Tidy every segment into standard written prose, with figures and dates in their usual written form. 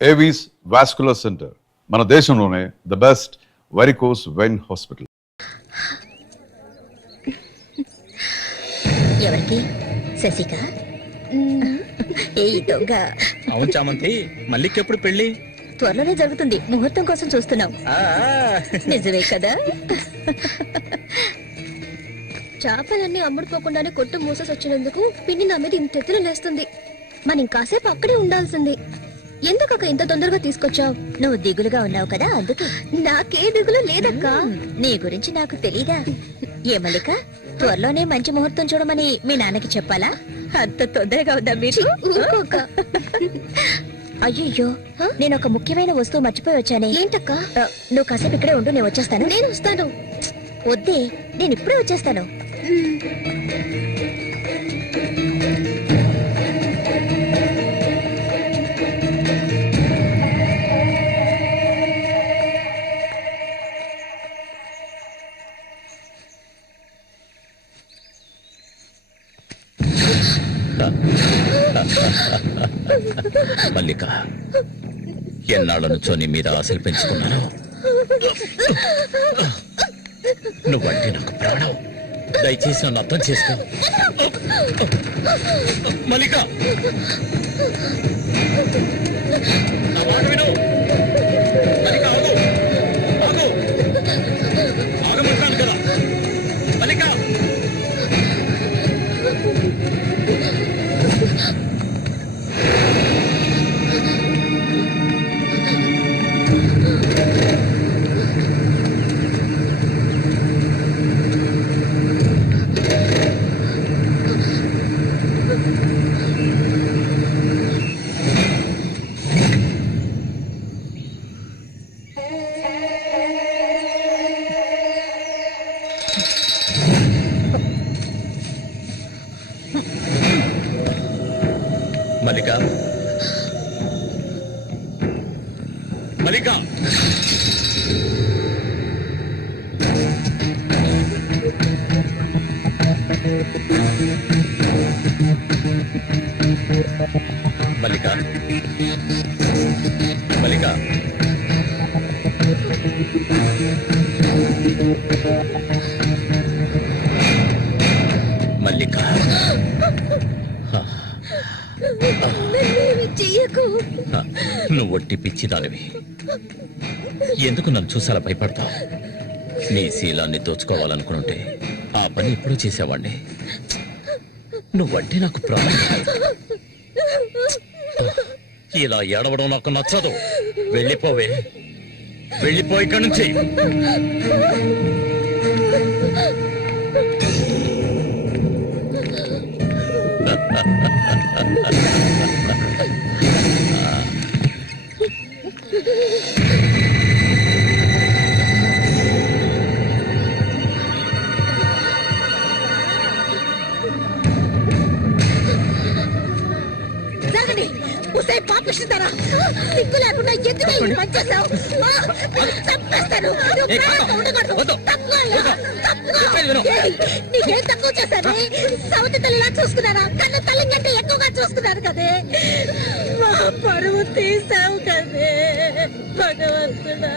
Avis vascular centre మన దేశంలోనే the best varicose vein hospital. ఎవరికి? శశిక? ఏ దొంగ. అవును చామంతి, మల్లికెప్పుడు పెళ్లి? త్వరలోనే జరుగుతుంది, ముహూర్తం కోసం చూస్తున్నాం. నిజమే కదా? చేపలన్నీ అమ్ముడుపోకుండానే కొట్టు మూసేసి వచ్చినందుకు పిన్ని నా మీద ఇంత ఎత్తున లేస్తుంది. మనం ఇంకాసేపు అక్కడే ఉండాల్సింది. ఎందుకక్క ఇంత తొందరగా తీసుకొచ్చావు? నువ్వు దిగులుగా ఉన్నావు కదా, అందుకే. నాకే దిగులు లేదక్క. నీ గురించి నాకు తెలీదా? ఏ మల్లిక, త్వరలోనే మంచి ముహూర్తం చూడమని మీ నాన్నకి చెప్పాలా? అంత తొందరగా ఉందా మీరు? అయ్యో, నేను ఒక ముఖ్యమైన వస్తువు మర్చిపోయి వచ్చానే. ఏంటక్క? నువ్వు కాసేపు ఇక్కడే ఉండు, నేను వచ్చేస్తాను. నేను వస్తాను. వద్దే, నేను ఇప్పుడే వచ్చేస్తాను. మల్లిక, ఎన్నాళ్ళ నుంచో నీ మీద ఆశలు పెంచుకున్నాను. నువ్వంటే నాకు ప్రాణం. దయచేసి నన్ను అర్థం చేసుకో. మల్లిక, నా మాట విను. మల్లిక, ఆగు ఆగు, ఆగమంటాను కదా. మల్లిక, మల్లిక, మల్లిక, మల్లిక, మల్లిక, మల్లిక, నువ్వు ఒట్టి పిచ్చిదానివి. ఎందుకు నన్ను చూసాలా భయపడతావు? నీ శీలాన్ని దోచుకోవాలనుకుంటే ఆ పని ఎప్పుడూ చేసేవాడిని. నువ్వంటే నాకు ప్రాణం. ఇలా ఏడవడం నాకు నచ్చదు. వెళ్ళిపోవే, వెళ్ళిపో ఇక్కడి నుంచి. పాపిస్తారా? సిగ్గు లేకుండా ఎందుకు పనిచేస్తావు? చంపేస్తాను. నీకేం తక్కువ చేశాను? సౌతి తల్లిలా చూసుకున్నారా? కన్ను తల్లి కంటే ఎక్కువగా చూసుకున్నారు కదే. మా పరువు తీసావు కదే భగవంతుడా.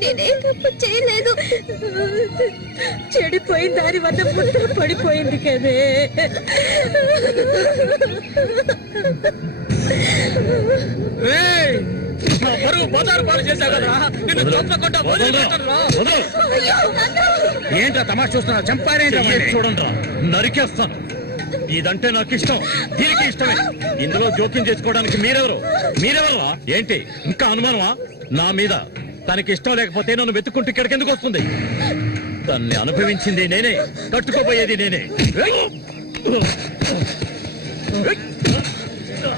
నేనే తప్పు చేయలేదు. చెడిపోయిన దాని వల్ల పుట్టు పడిపోయింది కదే. ఏంట్రా తమాషా చూస్తున్నా? చంపారేంటి? చూడండి రా, నరికేస్తాను. ఇదంటే నాకు ఇష్టం, దీనికి ఇష్టమే. ఇందులో జోక్యం చేసుకోవడానికి మీరెవరా? ఏంటి ఇంకా అనుమానమా నా మీద? తనకి ఇష్టం లేకపోతే నన్ను వెతుక్కుంటూ ఇక్కడికి ఎందుకు వస్తుంది? తన్ని అనుభవించింది నేనే, కట్టుకోబోయేది నేనే.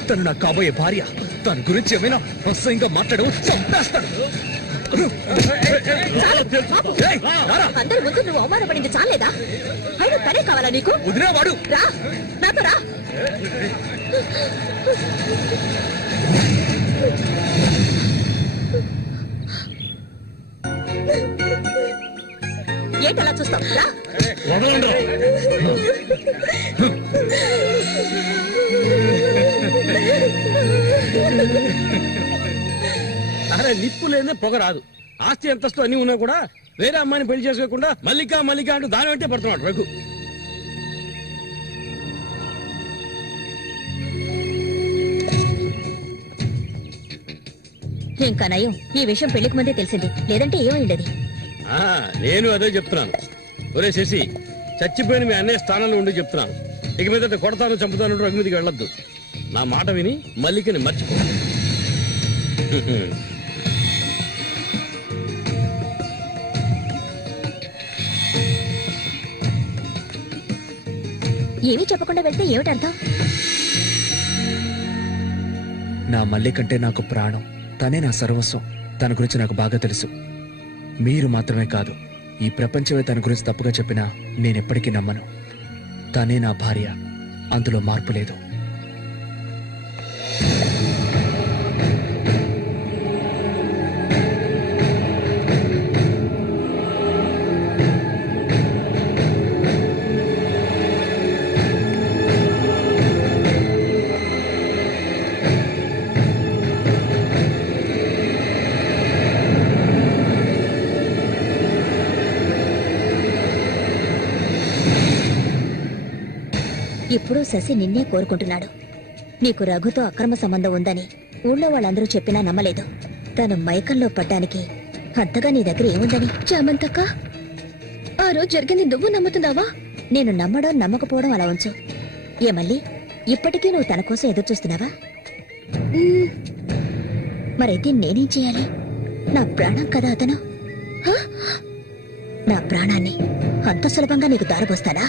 తను నాకు కాబోయే భార్య. తన గురించి ఏమైనా అసహ్యంగా మాట్లాడు, చంపేస్తాడు. అందరి ముందు నువ్వు అవమానపడింది చాలేదా? అయినా తనే కావాలా నీకు? వదిలేవాడు. రా, నాతో రా. ఏంటి అలా చూస్తావు రా. వదలండి. అరే నిప్పు లేదే పొగ రాదు. ఆస్తి అంతస్తు అన్ని ఉన్నా కూడా వేరే అమ్మాయిని పెళ్లి చేసుకోకుండా మల్లిక మల్లిక అంటూ దాని వెంటే పడుతున్నాడు రఘు. ఇంకా నయం ఈ విషయం పెళ్లికి ముందే తెలిసింది, లేదంటే ఏమైండది. నేను అదే చెప్తున్నాను. ఒరే శశి, చచ్చిపోయిన మీ అన్నయ్య స్థానంలో ఉండి చెప్తున్నాను. ఇక మీద కొడతాను చంపుతాను రఘు మీదకి వెళ్ళొద్దు. నా మాట విని మల్లికని మర్చిపో. ఏమీ చెప్పకుండా వెళ్తే ఏమిటి అర్థం? నా మల్లి కంటే నాకు ప్రాణం, తనే నా సర్వస్వం. తన గురించి నాకు బాగా తెలుసు. మీరు మాత్రమే కాదు, ఈ ప్రపంచమే తన గురించి తప్పుగా చెప్పినా నేనెప్పటికీ నమ్మను. తనే నా భార్య, అందులో మార్పు లేదు. ఇప్పుడు శశి నిన్నే కోరుకుంటున్నాడు. నీకు రఘుతో అక్రమ సంబంధం ఉందని ఊళ్ళో వాళ్ళందరూ చెప్పినా నమ్మలేదు. తను మైకంలో పడ్డానికి అంతగా నీ దగ్గర ఏముందని? చామంతక్క, ఆ రోజు జరిగింది నువ్వు నమ్ముతున్నావా? నేను నమ్మడం నమ్మకపోవడం అలా ఉంచు. ఏమల్లి, ఇప్పటికీ నువ్వు తన కోసం ఎదురు చూస్తున్నావా? మరైతే నేనేం చేయాలి? నా ప్రాణం కదా అతను. నా ప్రాణాన్ని అంత సులభంగా నీకు దారబోస్తానా?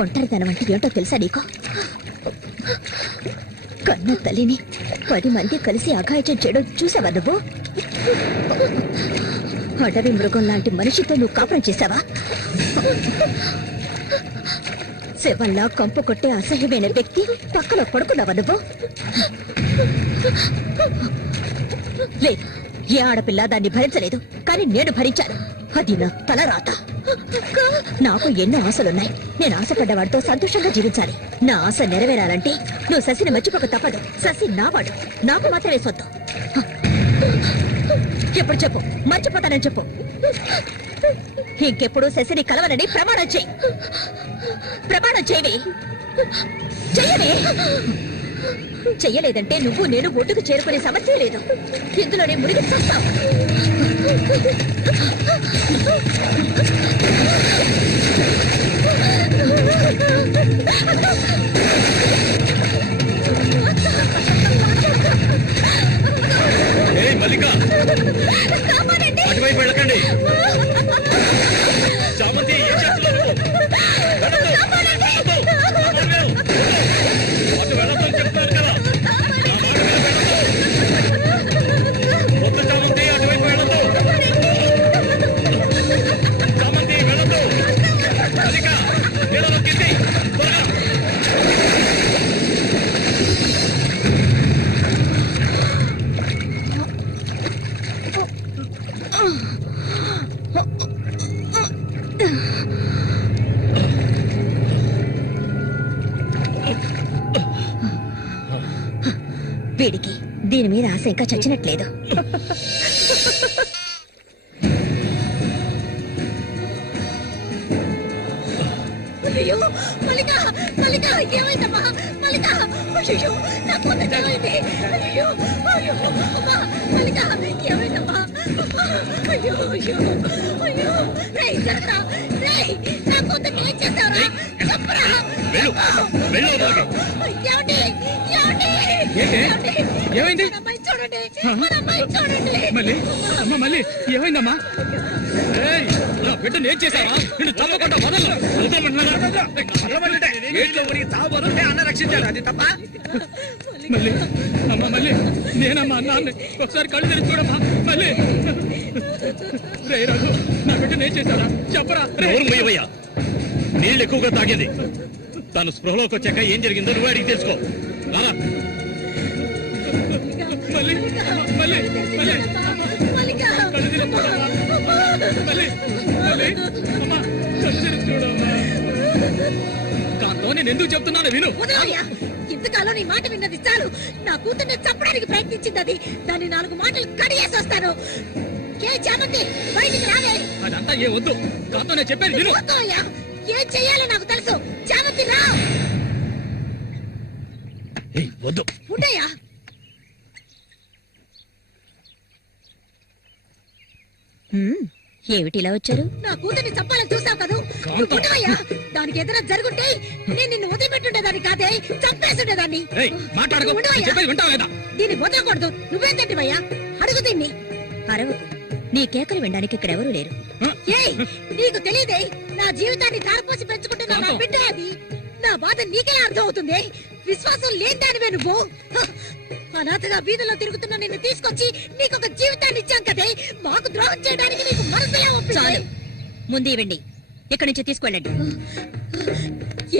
ఒంటరితనం అంటే ఏంటో తెలుసా నీకు? కన్న తల్లిని 10 మంది కలిసి అఘాయిత్యం చేయడం చూసావా నువ్వు? అడవి మృగం లాంటి మనిషితో నువ్వు కాపురం చేశావా? శవంలా కంపు కొట్టే అసహ్యమైన వ్యక్తి పక్కలో పడుకున్నావా నువ్వు? లేదు, ఏ ఆడపిల్ల దాన్ని భరించలేదు, కానీ నేను భరించాను. అది నా తలరాత. నాకు ఎన్నో ఆశలున్నాయి. నేను ఆశపడ్డవాడితో సంతోషంగా జీవించాలి. నా ఆశ నెరవేరాలంటే నువ్వు శశిని మర్చిపోక తప్పదు. శశి నావాడు, నాకు మాత్రమే సొత్తు. ఎప్పుడు చెప్పు, మర్చిపోతానని చెప్పు. ఇంకెప్పుడు శశిని కలవనని ప్రమాణం చేయి. ప్రమాణం చేయవి. చెయ్యవే. చెయ్యలేదంటే నువ్వు నేను ఒడ్డుకు చేరుకునే సమస్య లేదు. ఇందులోనే మునిగి చూస్తావు. మల్లిక, అటువైపు వెళ్ళకండి. చామంతి, ఏం చేస్తున్నావు నువ్వు? అటు వెళ్ళొద్దని చెప్తున్నారు కదా. నా మాట మీద వెళ్ళొద్దు. వద్దు చామంతి, అటువైపు వెళ్ళొద్దు. చామంతి, వెళ్ళొద్దు. మల్లిక, నీళ్ళలో కింది త్వరగా. వీడికి దీని మీద ఆశ ఇంకా చచ్చినట్లేదు. అయ్యో మల్లిక, మల్లిక ఏమైందమ్మా? మల్లిక, అయ్యో నా కూతురు ఏమైంది? అయ్యో అయ్యో అమ్మా, మల్లిక ఏమైందమ్మా? అయ్యో అయ్యో అయ్యో, రేయ్ జరగరా, రేయ్ నా కూతురు ఏం చేస్తారా? చెప్పరా. వెళ్ళు, వెళ్ళు లోపలికి. ఏమండి, ఏమండి, ఏంటి? ఏమైంది? మన అమ్మాయి చూడండి, మన అమ్మాయి చూడండి. మళ్ళీ అమ్మ, మళ్ళీ ఏమైందమ్మా? ఏయ్, నా బిడ్డను ఏం చేశావా? నిన్ను చంపకుండా వదలను. మళ్ళీ అమ్మ, మళ్ళీ నేనమ్మా నాన్న, ఒకసారి కళ్ళు తెరిచి చూడమ్మా. మళ్ళీ రే రఘు, నా బిడ్డను ఏం చేశారా? చెప్పరా. నోరు మూయవయ్యా. నీళ్ళు ఎక్కువగా తాగేది. తను స్పృహలోకి వచ్చాక ఏం జరిగిందో నువ్వు అడిగి తెలుసుకో. రారా. మళ్ళీ మళ్ళీ మళ్ళీ మల్లిక కాంతో నేను ఎందుకు చెప్తున్నాను విను. వదలయ్యా, ఇంతకాలం నీ మాట విన్నది చాలు. నా కూతుర్ని చంపడానికి ప్రయత్నించింది అది. దాన్ని 4 మాటలు కడిగేసి వస్తాను. ఏ చామంతి, బయటికి రావే. అదంతా ఏ వద్దు. కాంతో నేను చెప్పేది విను. వదలయ్యా, ఏం చెయ్యాలో నాకు తెలుసు. చామంతి రా. ఏయ్, వద్దు. ఉండయ్యా. ఏమిటిలా వచ్చారు? నా కూతుర్ని చంపాలని చూసావు కదూ. నువ్వు ఉండవయ్యా. దానికి ఏదైనా జరుగుంటే నేను నిన్ను వదిలిపెట్టుండేదాన్ని కాదే, చంపేసుండేదాన్ని. ఏయ్, మాట్లాడకు. నేను చెప్పేది వింటావా లేదా? దీన్ని వదలకూడదు. నువ్వేం తింటివయ్యా? అడుగు దీన్ని. అరవు, నీ కేకలు వినడానికి ఇక్కడెవరూ లేరు. ఏయ్, నీకు తెలియదే, నా జీవితాన్ని ధారపోసి పెంచుకుంటున్నా నా బిడ్డ అది. నా బాధ నీకెలా అర్థం అవుతుంది? విశ్వాసం లేనిదానివే నువ్వు. అనాథగా వీధుల్లో తిరుగుతున్న నిన్ను తీసుకొచ్చి నీకొక జీవితాన్ని ఇచ్చాం కదే. మాకు ద్రోహం చేయడానికి నీకు మనసులే ఒప్పింది. చాలు, ముందు ఇవ్వండి. ఇక్కడి నుంచి తీసుకెళ్ళండి.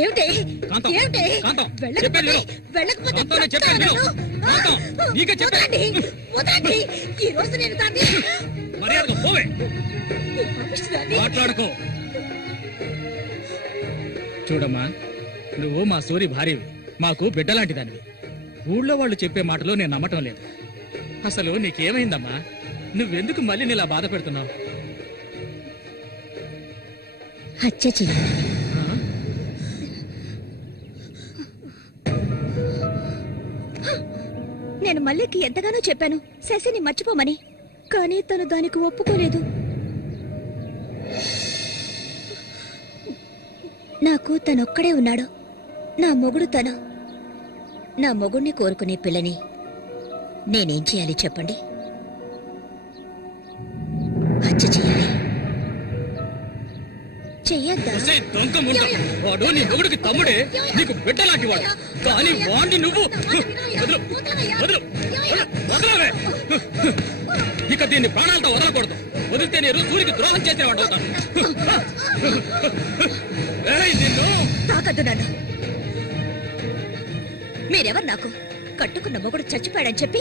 ఏమిటి? కాంతం, ఏమిటి? కాంతం, వెళ్ళకపోతే చెప్పేది విను. వెళ్ళకపోతే కాంతం, నేను చెప్పేది విను. కాంతం, నీకే చెప్పేది. వదలండి, వదలండి. ఈ రోజు నేను దాన్ని మర్యాదగా పోవే. ఈ పాపిష్టిదాన్ని మాట్లాడుకో. చూడమ్మా, నువ్వు మా సూరి భార్యవి, మాకు బిడ్డలాంటి దానివి. ఊళ్ళో వాళ్ళు చెప్పే మాటలు నేను నమ్మటం లేదు. అసలు నీకేమైందమ్మా? నువ్వెందుకు మళ్ళీ నీలా బాధ పెడుతున్నావు? హత్య చెయ్యాలి. నేను మల్లికి ఎంతగానో చెప్పాను శశిని మర్చిపోమని, కానీ తను దానికి ఒప్పుకోలేదు. నాకు తనొక్కడే ఉన్నాడు. నా మొగుడు తను. నా మొగుడిని కోరుకునే పిల్లని నేనేం చేయాలి చెప్పండి? హత్య చేయాలి. చెయ్యొద్దా? ఒసేయ్, దొంగ ముండ. వాడు నీ మొగుడికి తమ్ముడే, నీకు బిడ్డలాంటి వాడు. కానీ వాడిని నువ్వు వదలు, వదలు, వదలు, వదలవే. ఇక దీన్ని ప్రాణాలతో వదలకూడదు. వదిలితే నేను సూరికి ద్రోహం చేసేవాడు అవుతాను. ఏయ్, నిన్ను తాకద్దు నన్ను. మీరెవరు నాకు? కట్టుకున్న మొగుడు చచ్చిపోయాడని చెప్పి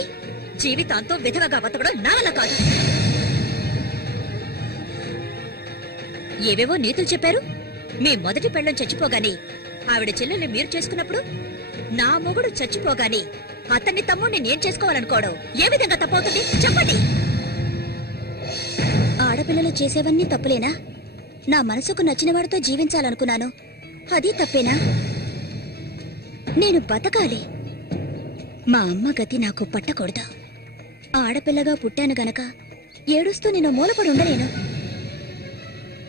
జీవితాంతో విధవగా బతకడం నా వల్ల కాదు. ఏవేవో నీతులు చెప్పారు. మీ మొదటి పెళ్ళం చచ్చిపోగానే ఆవిడ చెల్లెల్ని మీరు చేసుకున్నప్పుడు, నా మొగుడు చచ్చిపోగానే అతన్ని తమ్ముడిని నేను చేసుకోవాలనుకోవడం ఏ విధంగా తప్పవుతుంది చెప్పండి? ఆడపిల్లలు చేసేవన్నీ తప్పులేనా? నా మనసుకు నచ్చిన వాడితో జీవించాలనుకున్నాను, అది తప్పేనా? నేను బతకాలి. మా అమ్మ గతి నాకు పట్టకూడదు. ఆడపిల్లగా పుట్టాను గనక ఏడుస్తూ నేను మూలపడి ఉండలేను.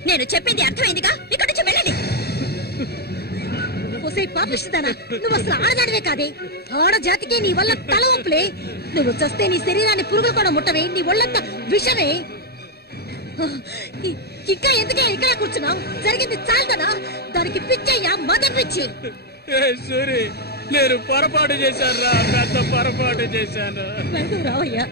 నేను చెప్పింది అర్థమైందిగా? ఇక్కడి నుంచి వెళ్ళండి. ఒసే పాపిష్టిదానా, నువ్వు అసలు ఆడదానివే కాదే. ఆడజాతికే నీ వల్ల తల ఒప్పులే. నువ్వు చస్తే నీ శరీరాన్ని పురుగులు కూడా ముట్టవే. నీ ఒళ్ళంతా విషమే. ఇంకా ఎందుకే ఇక్కడ కూర్చున్నావు? జరిగింది చాలుదనా? దానికి పిచ్చయ్యా, మద పిచ్చి. సూరి, నేను పొరపాటు చేశాను రా, పెద్ద పొరపాటు చేశాను. నన్ను రావయ్యా.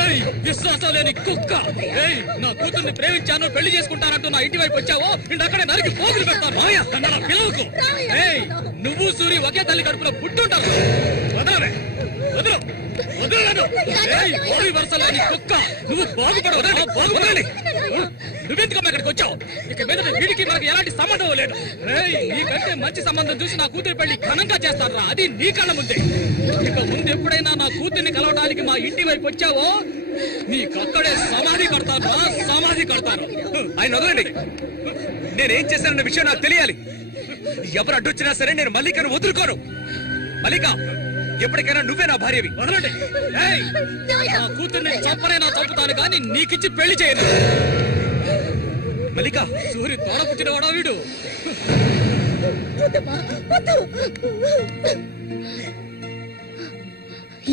ఏయ్, విశ్వాసం లేని కుక్క. ఏయ్, నా కూతుర్ని ప్రేమించాను, పెళ్లి చేసుకుంటానంటూ నా ఇంటి వైపు వచ్చావో ఇంటక్కడే నరికి పోగులు పెడతాను. మావయ్య, నన్ను అలా పిలవకు. ఏయ్, నువ్వు సూరి ఒకే తల్లి కడుపులో పుట్టుంటారు. వదలవే, వదలు, వదలు నన్ను. ఏయ్, పోయి వరుస లేని కుక్క, నువ్వు బాగుపడవు. బాగుపడాలి. నువ్వెందుకమ్మా ఇక్కడికి వచ్చావు? ఇక మీద వీడికి మనకి ఎలాంటి సంబంధం లేదు. ఏయ్, నీకంటే మంచి సంబంధం చూసి నా కూతురి పెళ్లి ఘనంగా చేస్తారా? అది నీ కళ్ళ ముందే. ఇక ముందు ఎప్పుడైనా నా కూతుర్ని కలవడానికి మా ఇంటి వైపు వచ్చావో నీకక్కడే సమాధి కడతాను, సమాధి కడతాను. ఆయన వదలండి. నేనేం చేశానన్న విషయం నాకు తెలియాలి. ఎవరు అడ్డొచ్చినా సరే నేను మల్లికను వదులుకోను. మల్లిక, ఎప్పటికైనా నువ్వే నా భార్యవి. వదలండి. ఏయ్, నా కూతుర్ని చంపనైనా చంపుతాను కానీ నీకిచ్చి పెళ్లి చేయను. మల్లిక, సూరి తోడ పుట్టినవాడా వీడు?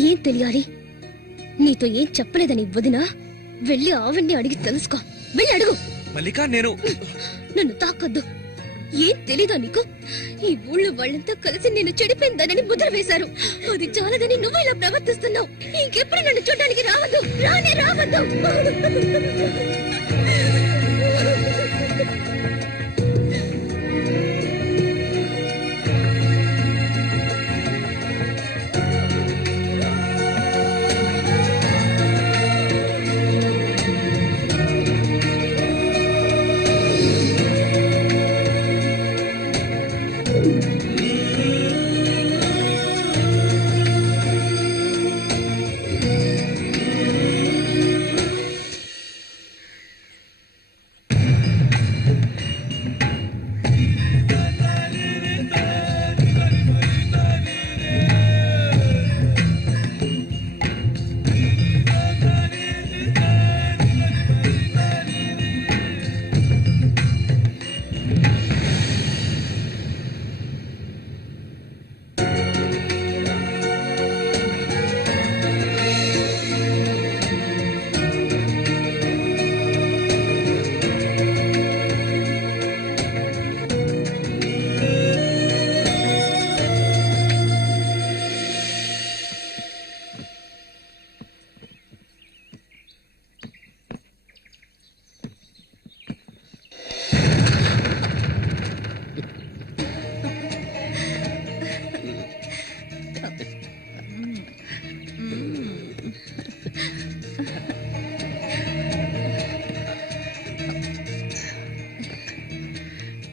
ఏం తెలియాలి? నీతో ఏం చెప్పలేదని వదినా? వెళ్ళి ఆవిడ్ని అడిగి తెలుసుకో. వెళ్ళి అడుగు. మల్లిక, నేను నన్ను తాకొద్దు. ఏం తెలీదా నీకు? ఈ ఊళ్ళో వాళ్ళంతా కలిసి నేను చెడిపోయిందనని ముద్ర వేశారు. అది చాలదని నువ్వు ఇలా ప్రవర్తిస్తున్నావు. ఇంకెప్పుడు నన్ను చూడడానికి రావద్దు, రానే రావద్దు.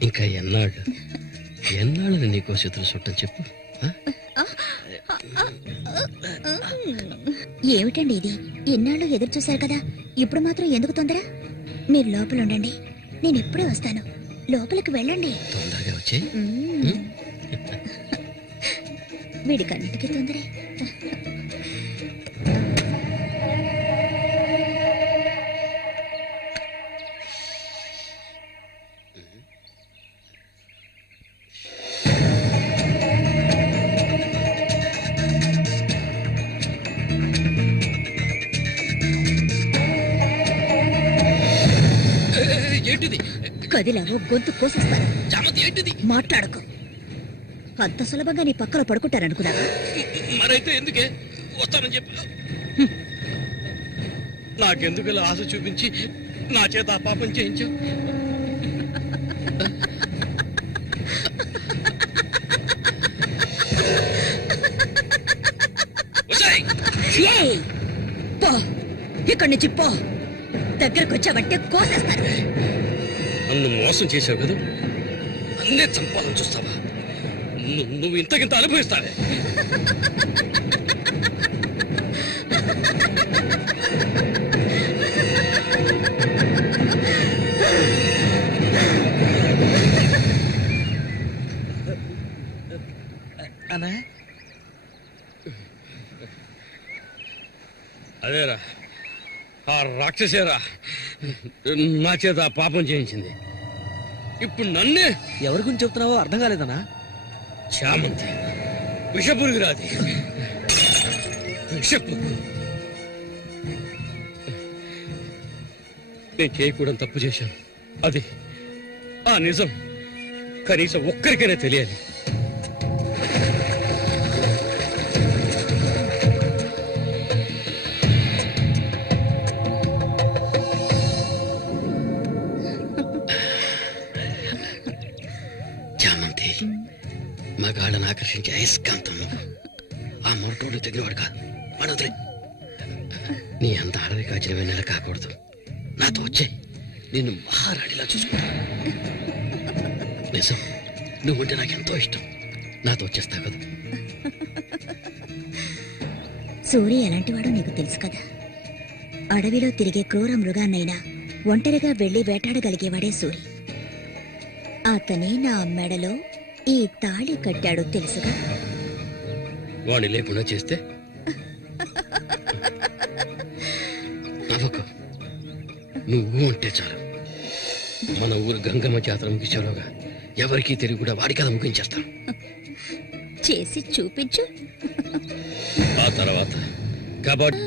ఇంకా ఎన్నాళ్ళని నీకో శత్రు చుట్టం చెప్పు. ఏమిటండి ఇది? ఎన్నాళ్ళు ఎదురు చూశారు కదా, ఇప్పుడు మాత్రం ఎందుకు తొందర? మీరు లోపల ఉండండి, నేను ఇప్పుడే వస్తాను. లోపలికి వెళ్ళండి. తొందరగా వచ్చే. వీడికన్నిటికీ తొందరే. ఏంటిది? కదిలావో గొంతు కోసేస్తాను. చామతి ఏంటిది? మాట్లాడకు. అంత సులభంగా నీ పక్కన పడుకుంటారనుకున్నావా? మరైతే ఎందుకే వస్తానని చెప్పి నాకెందుకు ఇలా ఆశ చూపించి నా చేత ఆ పాపం చేయించావు? ఏయ్! పో, ఇక్కడి నుంచి పో. దగ్గరకు వచ్చావంటే కోసేస్తాను. నన్ను మోసం చేసావు కదా, అన్నే చంపాలని చూస్తావా? నువ్వు ఇంతకింత అనుభవిస్తావే. అదేరా, ఆ రాక్షసేరా నా చేత ఆ పాపం చేయించింది. ఇప్పుడు నన్నే. ఎవరి గురించి చెప్తున్నావో అర్థం కాలేదనా? చామంతి విషపురుగురాది. విషపు నేను చేయకూడదు తప్పు చేశాను. అది ఆ నిజం కనీసం ఒక్కరికైనా తెలియాలి. చామంతి మగాళ్ళని ఆకర్షించే అయస్కాంతం. ఆ మొరటోడు తగినవాడు కాదు, వాడొదిలే. నీ అంత అడవి కాచిన వెన్నెల కాకూడదు. నాతో వచ్చే నిన్ను మహారాణిలా చూసుకుంటా. నిజం, నువ్వుంటే నాకెంతో ఇష్టం. నాతో వచ్చేస్తావు కదా. సూర్య ఎలాంటివాడో నీకు తెలుసు కదా. అడవిలో తిరిగే క్రూర మృగాన్నైనా ఒంటరిగా వెళ్లి వేటాడగలిగేవాడే సూరి. అతనే నా మెడలో ఈ తాళి కట్టాడు తెలుసుగా. వాణ్ణి లేకుండా చేస్తే నవ్వకు. నువ్వు అంటే చాలు. మన ఊరు గంగమ్మ జాతర ముగించేలోగా ఎవరికీ తెలివి కూడా వాడి కథ ముగించేస్తాం. చేసి చూపించు. ఆ తర్వాత కబడ్డీ